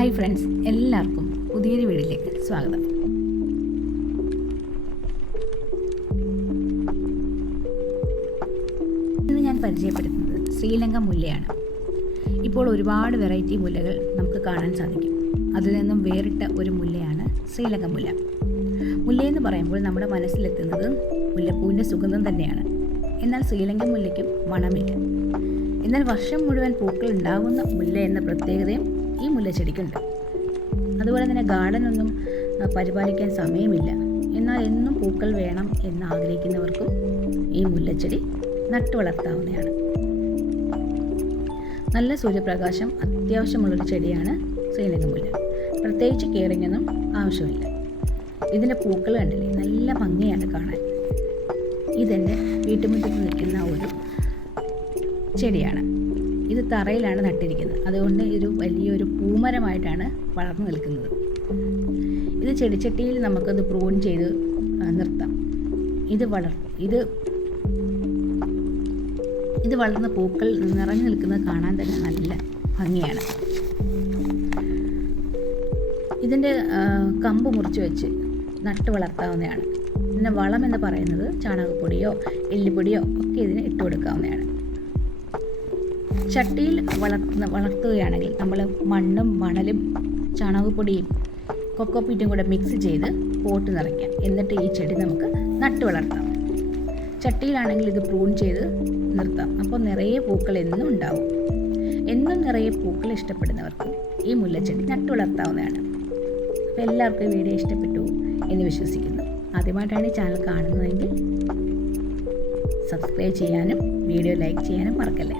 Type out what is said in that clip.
Hi friends, എല്ലാവർക്കും പുതിയൊരു വീഡിയോയിലേക്ക് സ്വാഗതം. ഇന്ന് ഞാൻ പരിചയപ്പെടുത്തുന്നത് ശ്രീലങ്ക മുല്ലയാണ്. ഇപ്പോൾ ഒരുപാട് വെറൈറ്റി മുല്ലകൾ നമുക്ക് കാണാൻ സാധിക്കും. അതിൽ നിന്നും വേറിട്ട ഒരു മുല്ലയാണ് ശ്രീലങ്ക മുല്ല. മുല്ലയെന്ന് പറയുമ്പോൾ നമ്മുടെ മനസ്സിലെത്തുന്നത് മുല്ലപ്പൂവിൻ്റെ സുഗന്ധം തന്നെയാണ്. എന്നാൽ ശ്രീലങ്ക മുല്ലയ്ക്കും മണമില്ല. എന്നാൽ വർഷം മുഴുവൻ പൂക്കൾ ഉണ്ടാകുന്ന മുല്ല എന്ന പ്രത്യേകതയും ഈ മുല്ലച്ചെടിക്കുണ്ട്. അതുപോലെ തന്നെ ഗാർഡനൊന്നും പരിപാലിക്കാൻ സമയമില്ല, എന്നാൽ എന്നും പൂക്കൾ വേണം എന്ന് ആഗ്രഹിക്കുന്നവർക്കും ഈ മുല്ലച്ചെടി നട്ടു വളർത്താവുന്നതാണ്. നല്ല സൂര്യപ്രകാശം അത്യാവശ്യമുള്ളൊരു ചെടിയാണ് ശ്രീലങ്ക മുല്ല. പ്രത്യേകിച്ച് കെയറിങ്ങൊന്നും ആവശ്യമില്ല. ഇതിൻ്റെ പൂക്കൾ കണ്ടില്ലേ, നല്ല ഭംഗിയാണ് കാണാൻ. ഇതെൻ്റെ വീട്ടുമുറ്റത്ത് നിൽക്കുന്ന ഒരു ചെടിയാണ്. ഇത് തറയിലാണ് നട്ടിരിക്കുന്നത്. അതുകൊണ്ട് ഒരു വലിയൊരു പൂമരമായിട്ടാണ് വളർന്നു നിൽക്കുന്നത്. ഇത് ചെടിച്ചട്ടിയിൽ നമുക്കത് പ്രൂൺ ചെയ്ത് നിർത്താം. ഇത് വളർന്ന പൂക്കൾ നിറഞ്ഞു നിൽക്കുന്നത് കാണാൻ തന്നെ നല്ല ഭംഗിയാണ്. ഇതിൻ്റെ കമ്പ് മുറിച്ച് വെച്ച് നട്ട് വളർത്താവുന്നതാണ്. ഇതിൻ്റെ വളം എന്ന് പറയുന്നത് ചാണകപ്പൊടിയോ എല്ലുപൊടിയോ ഒക്കെ ഇതിന് ഇട്ട് കൊടുക്കാവുന്നതാണ്. ചട്ടിയിൽ വളർത്തുകയാണെങ്കിൽ നമ്മൾ മണ്ണും മണലും ചാണകപ്പൊടിയും കൊക്കോപ്പീറ്റും കൂടെ മിക്സ് ചെയ്ത് പോട്ട് നിറയ്ക്കാം. എന്നിട്ട് ഈ ചെടി നമുക്ക് നട്ടു വളർത്താം. ചട്ടിയിലാണെങ്കിൽ ഇത് പ്രൂൺ ചെയ്ത് നിർത്താം. അപ്പോൾ നിറയെ പൂക്കൾ എന്നും ഉണ്ടാവും. എന്നും നിറയെ പൂക്കൾ ഇഷ്ടപ്പെടുന്നവർക്ക് ഈ മുല്ലച്ചെടി നട്ടു വളർത്താവുന്നതാണ്. അപ്പോൾ എല്ലാവർക്കും ഈ വീഡിയോ ഇഷ്ടപ്പെട്ടു എന്ന് വിശ്വസിക്കുന്നു. ആദ്യമായിട്ടാണ് ഈ ചാനൽ കാണുന്നതെങ്കിൽ സബ്സ്ക്രൈബ് ചെയ്യാനും വീഡിയോ ലൈക്ക് ചെയ്യാനും മറക്കല്ലേ.